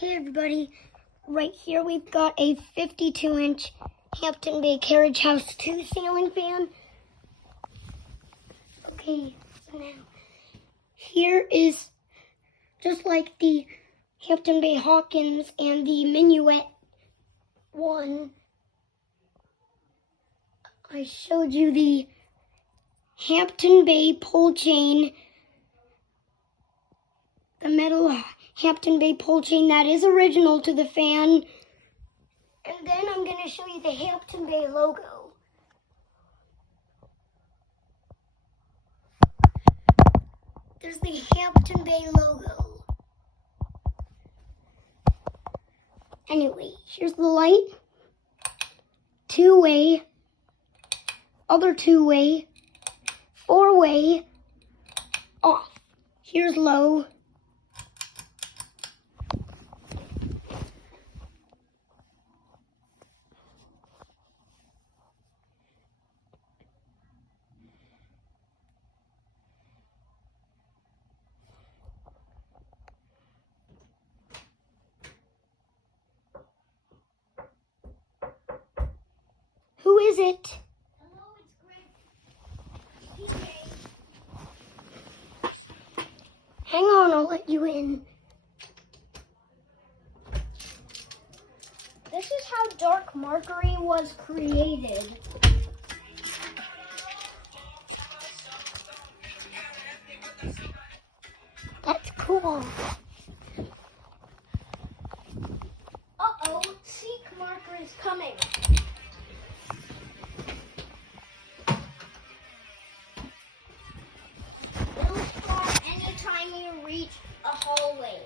Hey everybody, right here we've got a 52-inch Hampton Bay Carriage House 2 ceiling fan. Okay, so now here is just like the Hampton Bay Hawkins and the Minuet one. I showed you the Hampton Bay pole chain, the metal Hampton Bay pole chain that is original to the fan. And then I'm going to show you the Hampton Bay logo. There's the Hampton Bay logo. Anyway, here's the light. Two-way, other two-way, four-way, off. Here's low. Who is it? Hello, it's Greg. Hang on, I'll let you in. This is how dark Mercury was created. That's cool. Uh-oh, Seek Marker is coming. It'll start anytime you reach a hallway.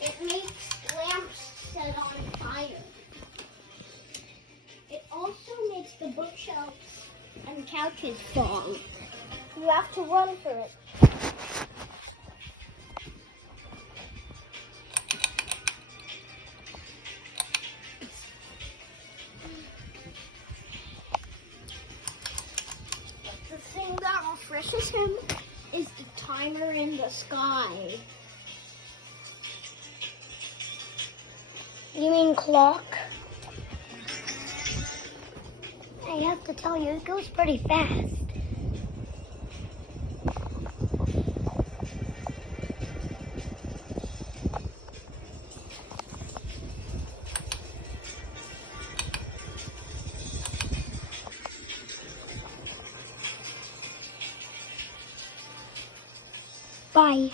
It makes lamps set on fire. It also makes the bookshelves and couches fall. You have to run for it. The thing that refreshes him is the timer in the sky. You mean clock? I have to tell you, it goes pretty fast. Bye.